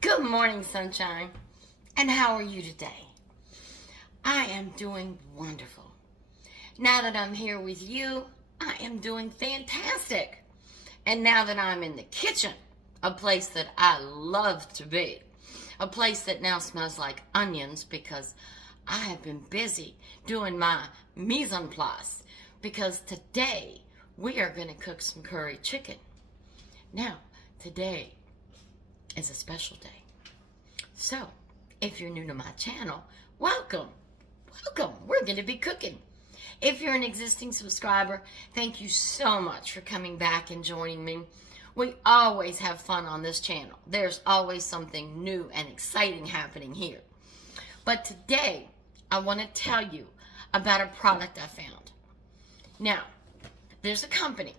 Good morning, sunshine. And how are you today? I am doing wonderful. Now that I'm here with you, I am doing fantastic. And now that I'm in the kitchen, a place that I love to be, a place that now smells like onions because I have been busy doing my mise en place, because today we are going to cook some curry chicken. Now, today is a special day. So, if you're new to my channel, welcome. We're going to be cooking. If you're an existing subscriber, thank you so much for coming back and joining me. We always have fun on this channel. There's always something new and exciting happening here. But today, I want to tell you about a product I found. Now, there's a company.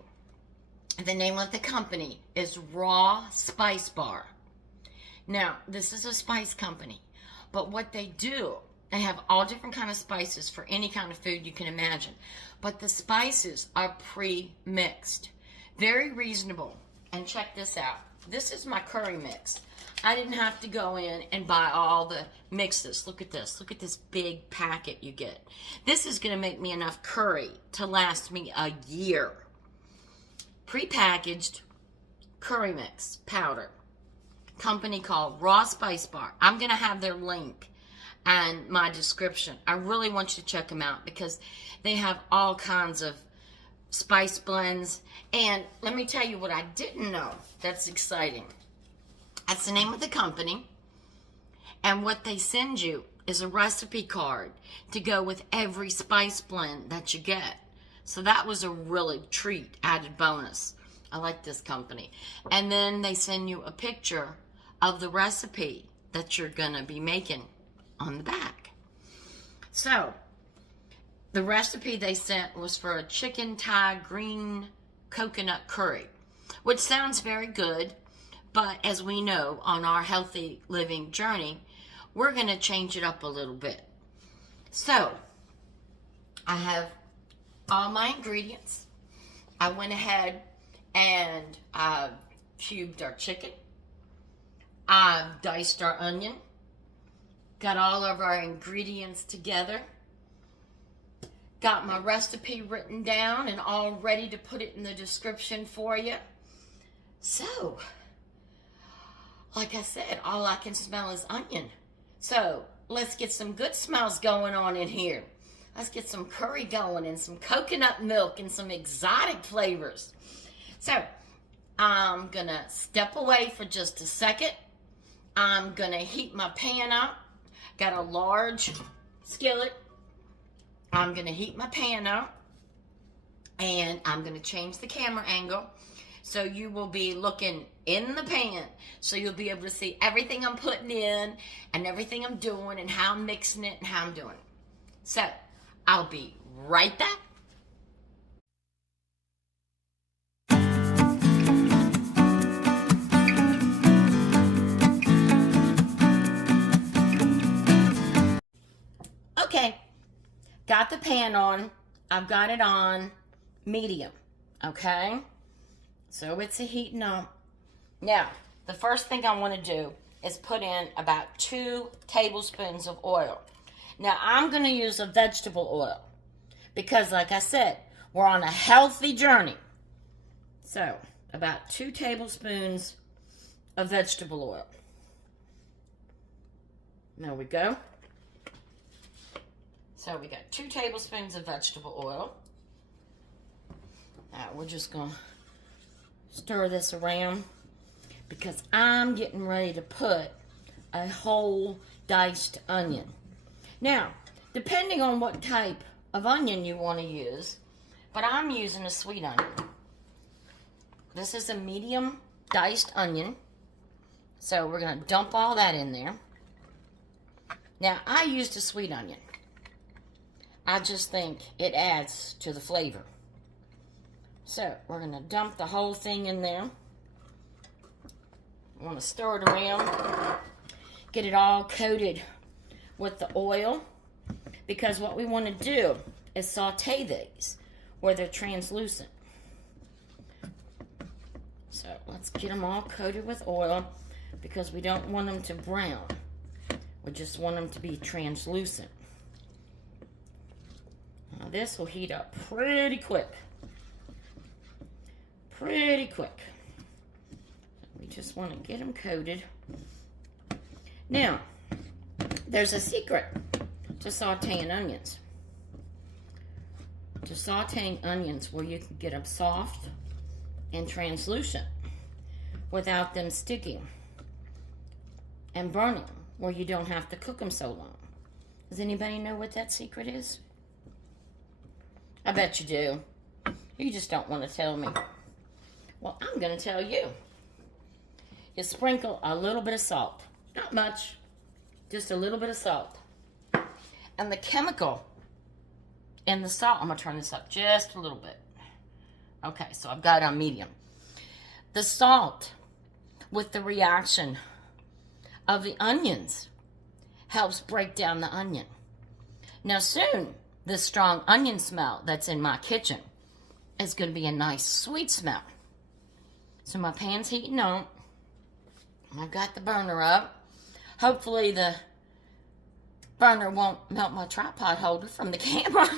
The name of the company is Raw Spice Bar. Now, this is a spice company, but what they do, they have all different kind of spices for any kind of food you can imagine. But the spices are pre-mixed. Very reasonable. And check this out. This is my curry mix. I didn't have to go in and buy all the mixes. Look at this. Look at this big packet you get. This is going to make me enough curry to last me a year. Pre-packaged curry mix powder. Company called Raw Spice Bar. I'm going to have their link and my description. I really want you to check them out because they have all kinds of spice blends. And let me tell you what I didn't know that's exciting. That's the name of the company. And what they send you is a recipe card to go with every spice blend that you get. So that was a really treat, added bonus. I like this company. And then they send you a picture of the recipe that you're going to be making on the back. So, the recipe they sent was for a chicken Thai green coconut curry, which sounds very good, but as we know on our healthy living journey, we're going to change it up a little bit. So, I have all my ingredients. I went ahead and cubed our chicken. I've diced our onion. Got all of our ingredients together. Got my recipe written down and all ready to put it in the description for you. So, like I said, all I can smell is onion. So, let's get some good smells going on in here. Let's get some curry going and some coconut milk and some exotic flavors. So, I'm going to step away for just a second. I'm going to heat my pan up. Got a large skillet. I'm going to heat my pan up. And I'm going to change the camera angle. So you will be looking in the pan. So you'll be able to see everything I'm putting in and everything I'm doing and how I'm mixing it and how I'm doing it. So, I'll be right back. Okay, got the pan on. I've got it on medium, okay? So it's heating up. Now, the first thing I want to do is put in about 2 tablespoons of oil. Now, I'm going to use a vegetable oil because, like I said, we're on a healthy journey. So, about 2 tablespoons of vegetable oil. There we go. So, we got 2 tablespoons of vegetable oil. Now, we're just going to stir this around because I'm getting ready to put a whole diced onion. Now, depending on what type of onion you want to use, but I'm using a sweet onion. This is a medium diced onion. So we're going to dump all that in there. Now, I used a sweet onion. I just think it adds to the flavor. So, we're going to dump the whole thing in there. I want to stir it around. Get it all coated with the oil. Because what we want to do is saute these where they're translucent. So, let's get them all coated with oil. because we don't want them to brown. We just want them to be translucent. Now this will heat up pretty quick. Pretty quick. We just want to get them coated. Now, there's a secret to sauteing onions. To sauteing onions where you can get them soft and translucent without them sticking and burning, where you don't have to cook them so long. Does anybody know what that secret is? I bet you do. You just don't want to tell me. Well, I'm going to tell you. You sprinkle a little bit of salt. Not much. Just a little bit of salt. And the chemical in the salt, I'm going to turn this up just a little bit. Okay, so I've got it on medium. The salt, with the reaction of the onions, helps break down the onion. Now soon, this strong onion smell that's in my kitchen is going to be a nice sweet smell. So my pan's heating up. I've got the burner up. Hopefully the burner won't melt my tripod holder from the camera.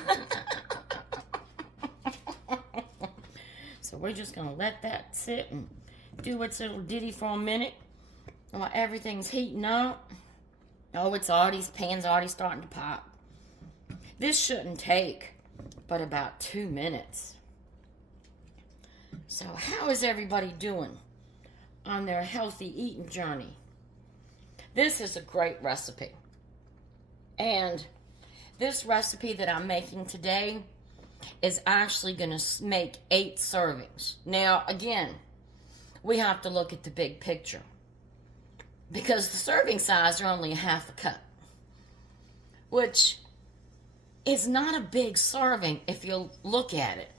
So we're just going to let that sit and do its little ditty for a minute while everything's heating up. Oh, pan's already starting to pop. This shouldn't take but about 2 minutes. So how is everybody doing on their healthy eating journey? This is a great recipe. And this recipe that I'm making today is actually going to make 8 servings. Now, again, we have to look at the big picture, because the serving size are only a half a cup, which is not a big serving if you look at it.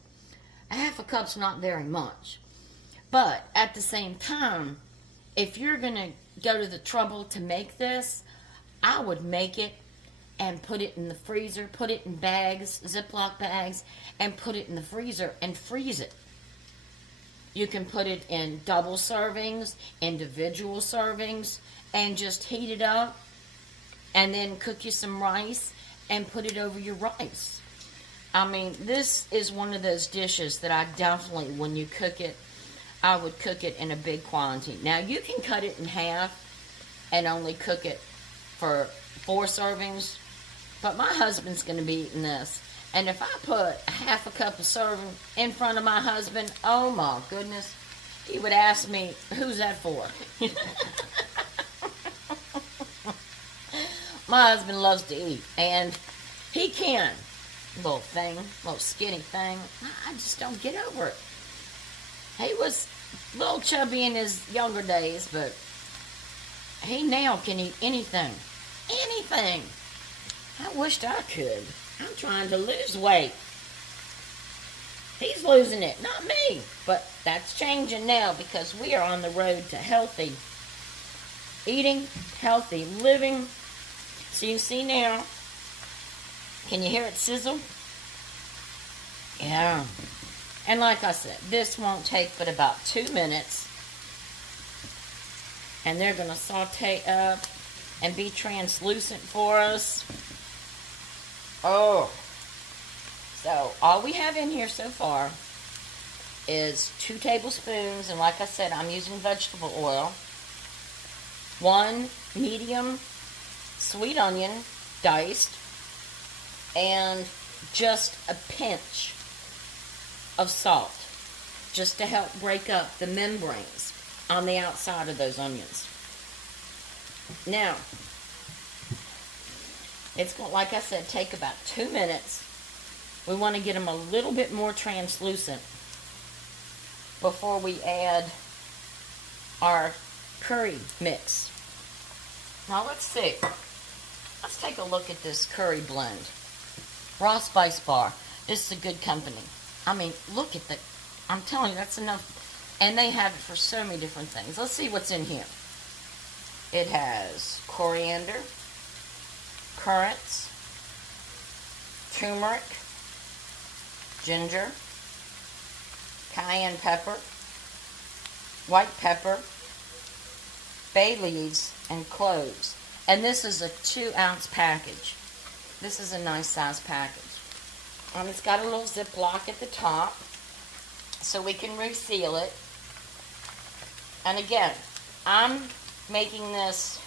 A half a cup's not very much. But at the same time, if you're going to go to the trouble to make this, I would make it and put it in the freezer, put it in bags, Ziploc bags, and put it in the freezer and freeze it. You can put it in double servings, individual servings, and just heat it up, and then cook you some rice and put it over your rice. I mean, this is one of those dishes that I definitely, when you cook it, I would cook it in a big quantity. Now, you can cut it in half and only cook it for 4 servings, but my husband's going to be eating this. And if I put a half a cup of serving in front of my husband, oh my goodness, he would ask me, who's that for? My husband loves to eat, and he can. Little skinny thing. I just don't get over it. He was a little chubby in his younger days, but he now can eat anything. Anything. I wished I could. I'm trying to lose weight. He's losing it, not me. But that's changing now, because we are on the road to healthy eating, healthy living. So you see now, can you hear it sizzle? Yeah. And like I said, this won't take but about 2 minutes. And they're going to saute up and be translucent for us. Oh. So, all we have in here so far is 2 tablespoons. And like I said, I'm using vegetable oil. 1 medium sweet onion, diced. And just a pinch of salt, just to help break up the membranes on the outside of those onions. Now, it's going to, like I said, take about 2 minutes. We want to get them a little bit more translucent before we add our curry mix. Now, let's see. Let's take a look at this curry blend. Raw Spice Bar. This is a good company. I mean, look at that. I'm telling you, that's enough. And they have it for so many different things. Let's see what's in here. It has coriander, currants, turmeric, ginger, cayenne pepper, white pepper, bay leaves, and cloves. And this is a 2-ounce package. This is a nice size package. It's got a little Ziploc at the top so we can reseal it. And again, I'm making this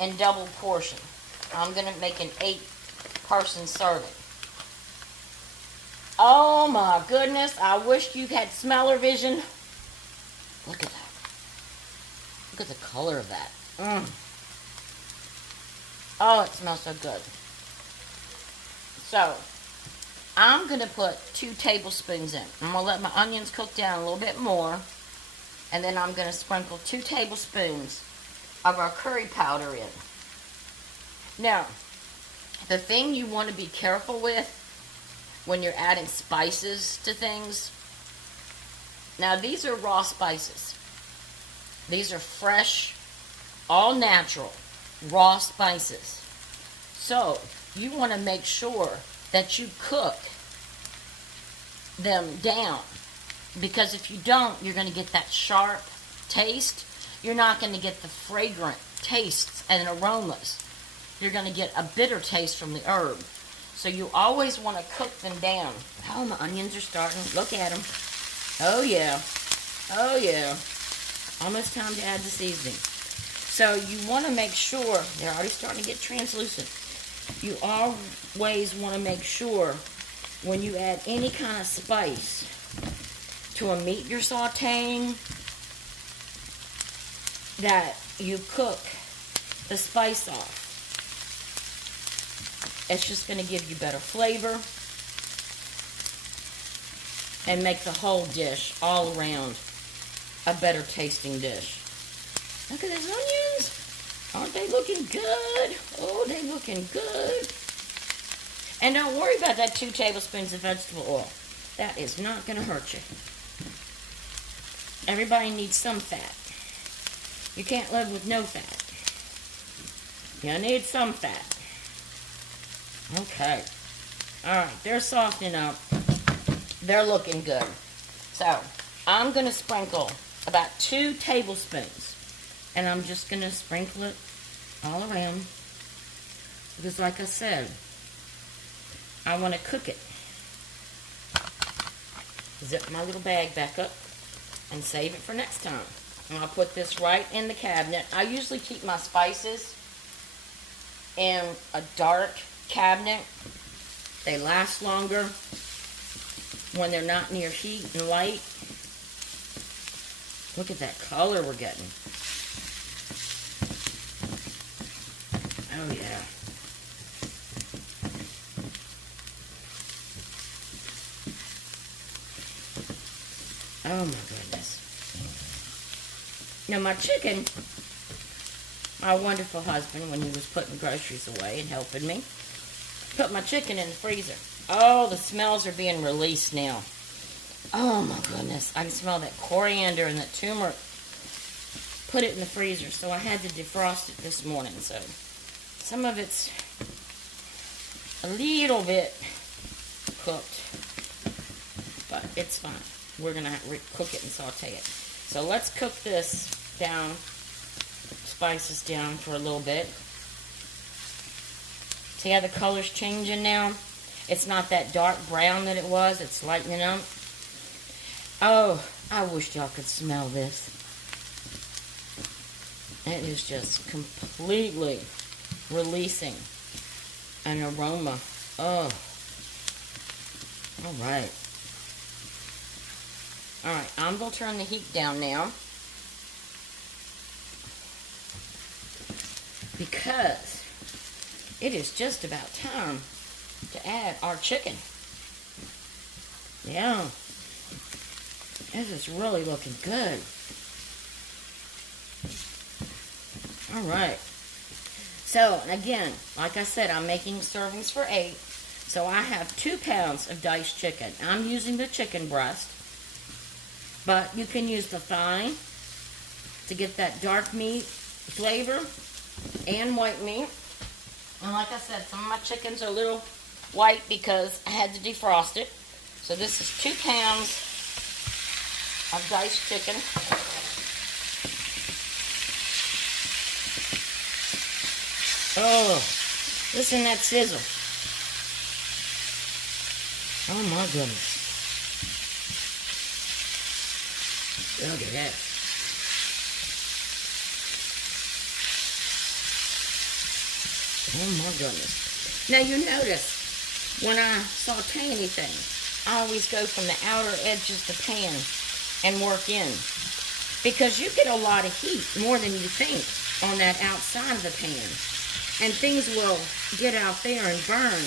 in double portion. I'm going to make an 8-person serving. Oh my goodness, I wish you had smeller vision. Look at that. Look at the color of that. Oh, it smells so good. So, I'm going to put 2 tablespoons in. I'm going to let my onions cook down a little bit more. And then I'm going to sprinkle 2 tablespoons of our curry powder in. Now, the thing you want to be careful with when you're adding spices to things. Now, these are raw spices. These are fresh, all natural, raw spices. So, you want to make sure that you cook them down. Because if you don't, you're going to get that sharp taste. You're not going to get the fragrant tastes and aromas. You're going to get a bitter taste from the herb. So you always want to cook them down. Oh, my onions are starting. Look at them. Oh, yeah. Oh, yeah. Almost time to add the seasoning. So you want to make sure, they're already starting to get translucent. You always want to make sure when you add any kind of spice to a meat you're sauteing that you cook the spice off. It's just going to give you better flavor and make the whole dish all around a better tasting dish. Look at those onions. Aren't they looking good? Oh, they're looking good. And don't worry about that 2 tablespoons of vegetable oil. That is not going to hurt you. Everybody needs some fat. You can't live with no fat. You need some fat. Okay. Alright, they're softening up. They're looking good. So, I'm going to sprinkle about 2 tablespoons. And I'm just going to sprinkle it all around. Because like I said, I want to cook it. Zip my little bag back up and save it for next time. And I'll put this right in the cabinet. I usually keep my spices in a dark cabinet. They last longer when they're not near heat and light. Look at that color we're getting. Oh yeah. Oh my goodness. Now my chicken, my wonderful husband, when he was putting groceries away and helping me, put my chicken in the freezer. Oh, the smells are being released now. Oh my goodness. I can smell that coriander and that turmeric. Put it in the freezer. So I had to defrost it this morning. So some of it's a little bit cooked. But it's fine. We're going to cook it and saute it. So let's cook this down, spices down for a little bit. See how the color's changing now? It's not that dark brown that it was. It's lightening up. Oh, I wish y'all could smell this. It is just completely releasing an aroma. Oh. All right. All right, I'm going to turn the heat down now. Because it is just about time to add our chicken. Yeah. This is really looking good. All right. So, again, like I said, I'm making servings for 8. So I have 2 pounds of diced chicken. I'm using the chicken breast. But you can use the thigh to get that dark meat flavor and white meat. And like I said, some of my chickens are a little white because I had to defrost it. So this is 2 pounds of diced chicken. Oh, listen to that sizzle. Oh my goodness. Look at that. Oh my goodness. Now you notice, when I saute anything, I always go from the outer edges of the pan and work in. Because you get a lot of heat, more than you think, on that outside of the pan. And things will get out there and burn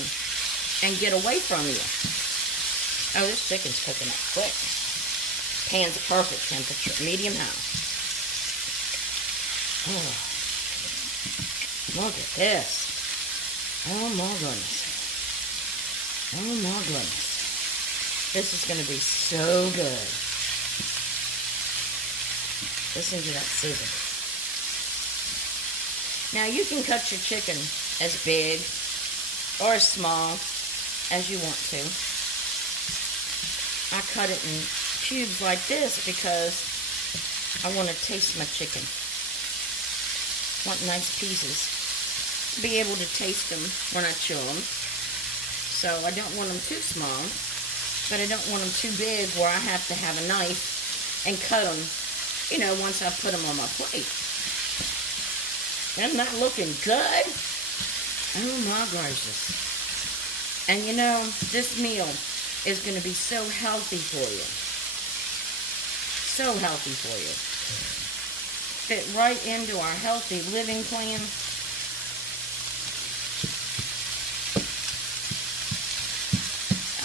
and get away from you. Oh, this chicken's cooking up quick. Pan's perfect temperature, medium high. Oh, look at this. Oh my goodness. Oh my goodness. This is going to be so good. Listen to that sizzle. Now you can cut your chicken as big or as small as you want to. I cut it in cubes like this because I want to taste my chicken. I want nice pieces. Be able to taste them when I chill them. So I don't want them too small, but I don't want them too big where I have to have a knife and cut them, you know, once I put them on my plate. Isn't that looking good? Oh my gracious. And you know, this meal is going to be so healthy for you. So healthy for you. Fit right into our healthy living plan.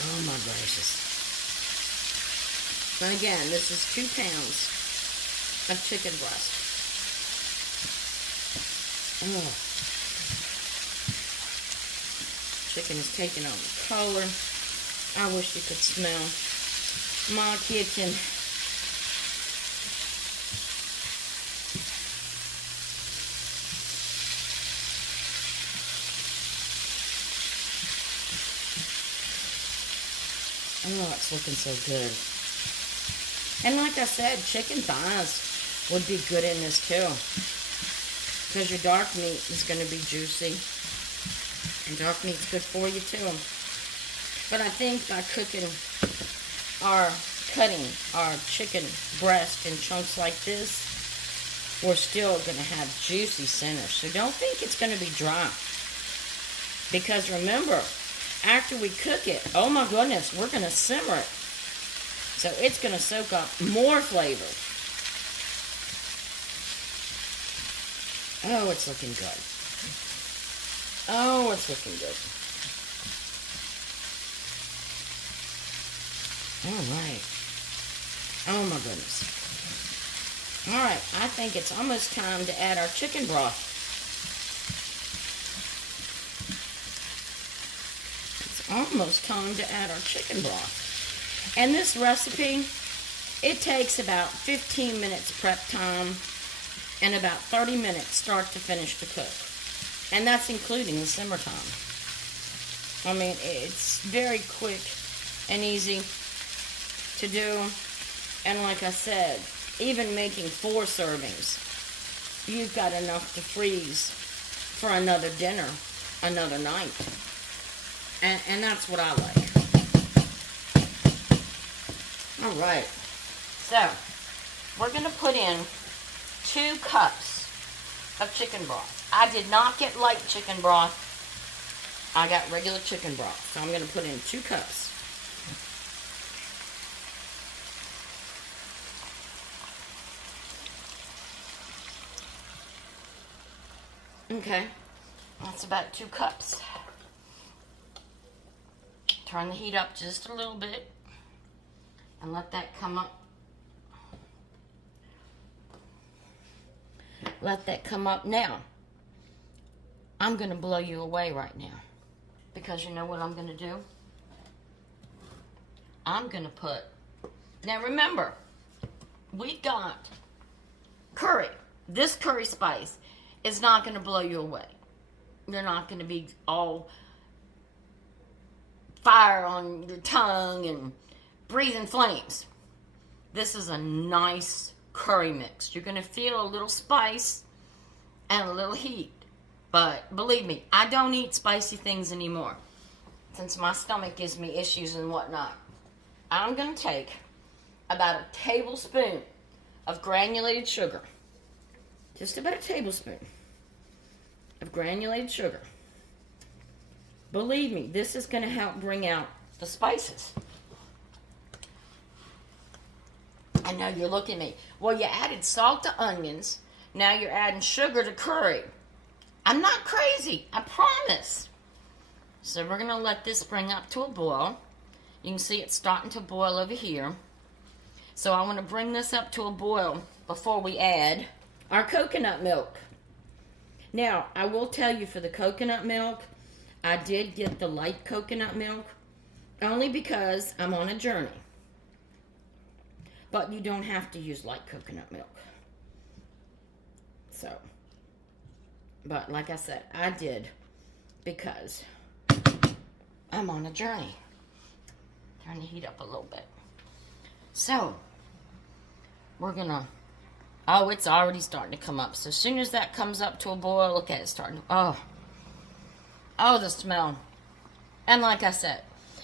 Oh my gracious. And again, this is 2 pounds of chicken breast. Oh. Chicken is taking on the color. I wish you could smell my kitchen. Oh, it's looking so good. And like I said, chicken thighs would be good in this too. Because your dark meat is going to be juicy. And dark meat's good for you too. But I think by cutting our chicken breast in chunks like this, we're still going to have juicy centers. So don't think it's going to be dry. Because remember, after we cook it, oh my goodness, we're going to simmer it. So it's going to soak up more flavor. Oh, it's looking good. Oh, it's looking good. All right. Oh my goodness. All right, I think it's almost time to add our chicken broth. Almost time to add our chicken broth. And this recipe, it takes about 15 minutes prep time and about 30 minutes start to finish to cook. And that's including the simmer time. I mean, it's very quick and easy to do. And like I said, even making 4 servings, you've got enough to freeze for another dinner, another night. And that's what I like. All right. So, we're going to put in 2 cups of chicken broth. I did not get light chicken broth. I got regular chicken broth. So I'm going to put in 2 cups. Okay. That's about 2 cups. Turn the heat up just a little bit and let that come up. Let that come up. Now, I'm going to blow you away right now because you know what I'm going to do? I'm going to put, now remember, we got curry. This curry spice is not going to blow you away. You're not going to be all fire on your tongue and breathing flames. This is a nice curry mix. You're going to feel a little spice and a little heat. But believe me, I don't eat spicy things anymore since my stomach gives me issues and whatnot. I'm going to take about a tablespoon of granulated sugar. Just about a tablespoon of granulated sugar. Believe me, this is going to help bring out the spices. I know you're looking at me. Well, you added salt to onions. Now you're adding sugar to curry. I'm not crazy, I promise. So we're going to let this bring up to a boil. You can see it's starting to boil over here. So I want to bring this up to a boil before we add our coconut milk. Now, I will tell you, for the coconut milk, I did get the light coconut milk only because I'm on a journey. But you don't have to use light coconut milk. So, but like I said, I did because I'm on a journey. Turn the heat up a little bit. So, we're gonna, oh, it's already starting to come up. So as soon as that comes up to a boil, look at it starting, oh, the smell. And like I said,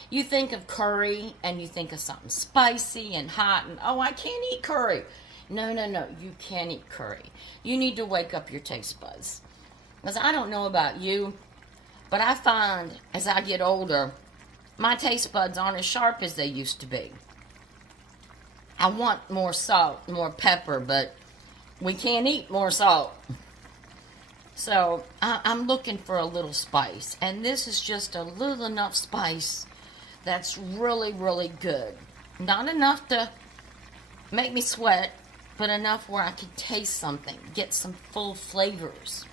you think of curry and you think of something spicy and hot and, oh, I can't eat curry. No, you can't eat curry. You need to wake up your taste buds. Because I don't know about you, but I find as I get older, my taste buds aren't as sharp as they used to be. I want more salt, more pepper, but we can't eat more salt. So I'm looking for a little spice. And this is just a little enough spice that's really, really good. Not enough to make me sweat, but enough where I can taste something, get some full flavors.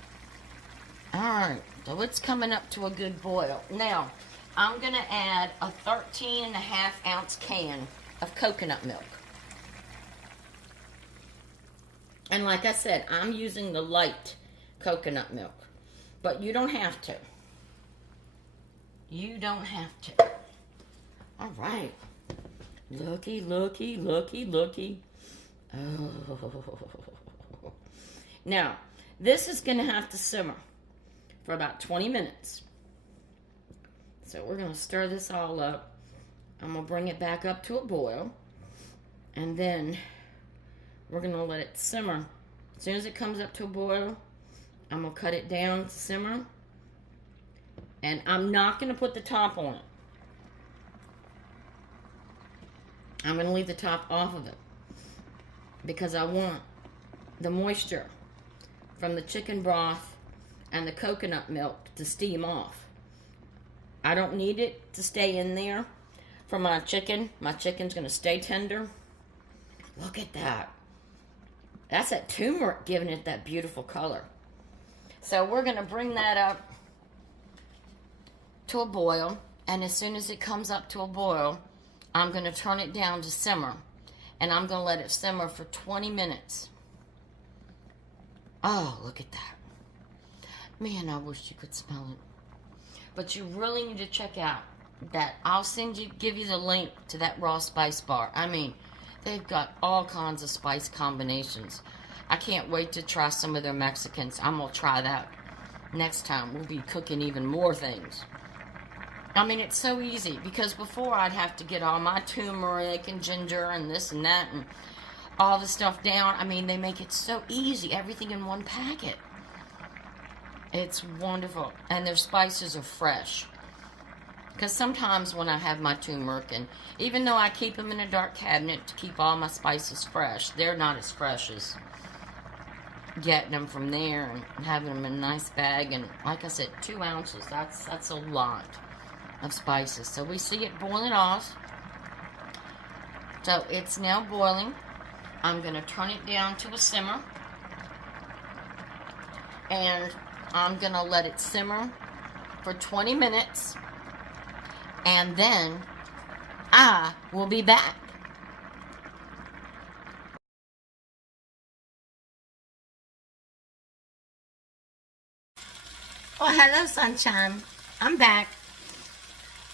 Alright, so it's coming up to a good boil. Now, I'm going to add a 13.5-ounce can of coconut milk. And like I said, I'm using the light coconut milk. But you don't have to. You don't have to. Alright. Looky. Oh. Now, this is going to have to simmer for about 20 minutes. So we're going to stir this all up. I'm going to bring it back up to a boil. And then we're going to let it simmer. As soon as it comes up to a boil, I'm going to cut it down to simmer. And I'm not going to put the top on it. I'm going to leave the top off of it, because I want the moisture from the chicken broth and the coconut milk to steam off. I don't need it to stay in there for my chicken. My chicken's going to stay tender. Look at that. That's that turmeric giving it that beautiful color. So we're going to bring that up to a boil. And as soon as it comes up to a boil, I'm going to turn it down to simmer. And I'm going to let it simmer for 20 minutes. Oh, look at that. Man, I wish you could smell it. But you really need to check out that. I'll give you the link to that raw spice bar. I mean, they've got all kinds of spice combinations. I can't wait to try some of their Mexicans. I'm going to try that next time. We'll be cooking even more things. I mean, it's so easy, because before I'd have to get all my turmeric and ginger and this and that and all the stuff down. I mean, they make it so easy. Everything in one packet. It's wonderful. And their spices are fresh. Because sometimes when I have my turmeric, and even though I keep them in a dark cabinet to keep all my spices fresh, they're not as fresh as getting them from there and having them in a nice bag. And like I said, 2 ounces, that's a lot of spices. So we see it boiling off. So it's now boiling. I'm going to turn it down to a simmer. And I'm going to let it simmer for 20 minutes. And then I will be back. Oh, hello, sunshine. I'm back.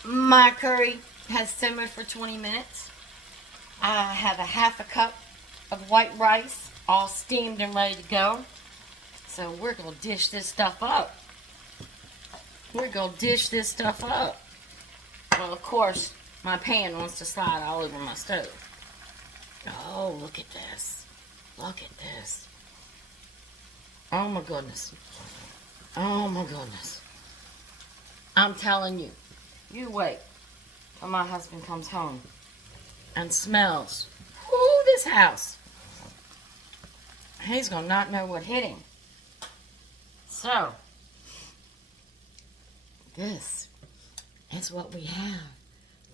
My curry has simmered for 20 minutes. I have a half a cup of white rice, all steamed and ready to go. So we're going to dish this stuff up. we're going to dish this stuff up. Well, of course, my pan wants to slide all over my stove. Oh, look at this. Look at this. Oh, my goodness. Oh, my goodness. I'm telling you, you wait till my husband comes home and smells this house. He's going to not know what hit him. So, this is what we have.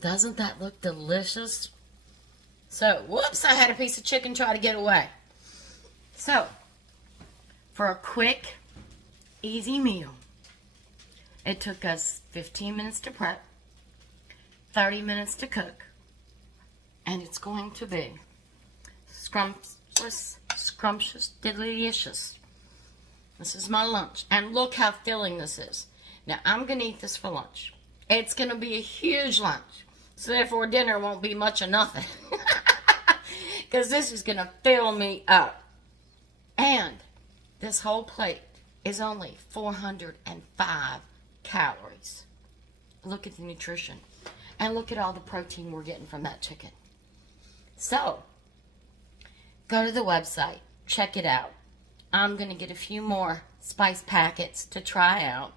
Doesn't that look delicious? So, whoops, I had a piece of chicken try to get away. So, for a quick, easy meal, it took us 15 minutes to prep, 30 minutes to cook, and it's going to be scrumptious, delicious. This is my lunch, and look how filling this is. Now, I'm going to eat this for lunch. It's going to be a huge lunch, so therefore dinner won't be much of nothing, because this is going to fill me up. And this whole plate is only 405 calories. Look at the nutrition. And look at all the protein we're getting from that chicken. So, go to the website. Check it out. I'm going to get a few more spice packets to try out.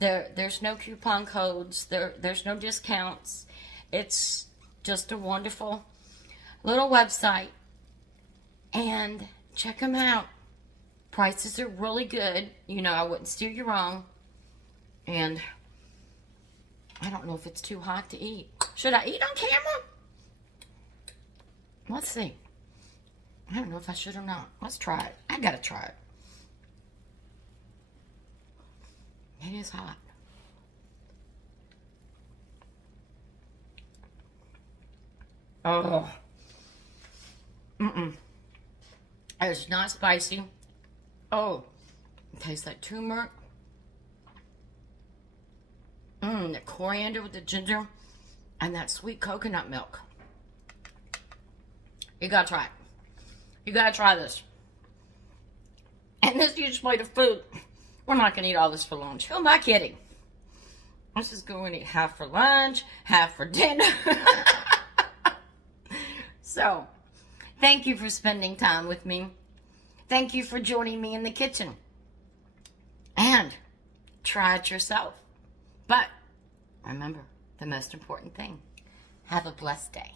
There's no coupon codes. There's no discounts. It's just a wonderful little website. And check them out. Prices are really good. You know, I wouldn't steer you wrong. And I don't know if it's too hot to eat. Should I eat on camera? Let's see. I don't know if I should or not. Let's try it. I gotta try it. It is hot. Oh. It's not spicy. Oh. It tastes like turmeric. The coriander with the ginger. And that sweet coconut milk. You gotta try it. You gotta try this. And this huge plate of food. We're not gonna eat all this for lunch. Who am I kidding? I'm just going to eat half for lunch, half for dinner. So, thank you for spending time with me. Thank you for joining me in the kitchen. And try it yourself. But remember, the most important thing, have a blessed day.